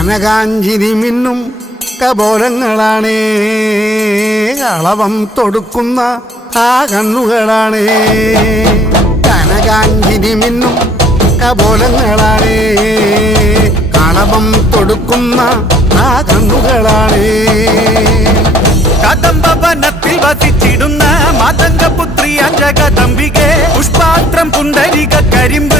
കനകാഞ്ചിരി മിന്നും കപോലങ്ങളാണേ. അളവം തൊടുക്കുന്ന ആ കണ്ണുകളാണേ. കനകാഞ്ചിരി മിന്നും കപോലങ്ങളാണേ. കളവം തൊടുക്കുന്ന ആ കണ്ണുകളാണേ. കദംബവനത്തിൽ വസിച്ചിടുന്ന മാതംഗപുത്രി തമ്പികെ പുഷ്പാത്രം പുണ്ടരിക കരിമ്പ്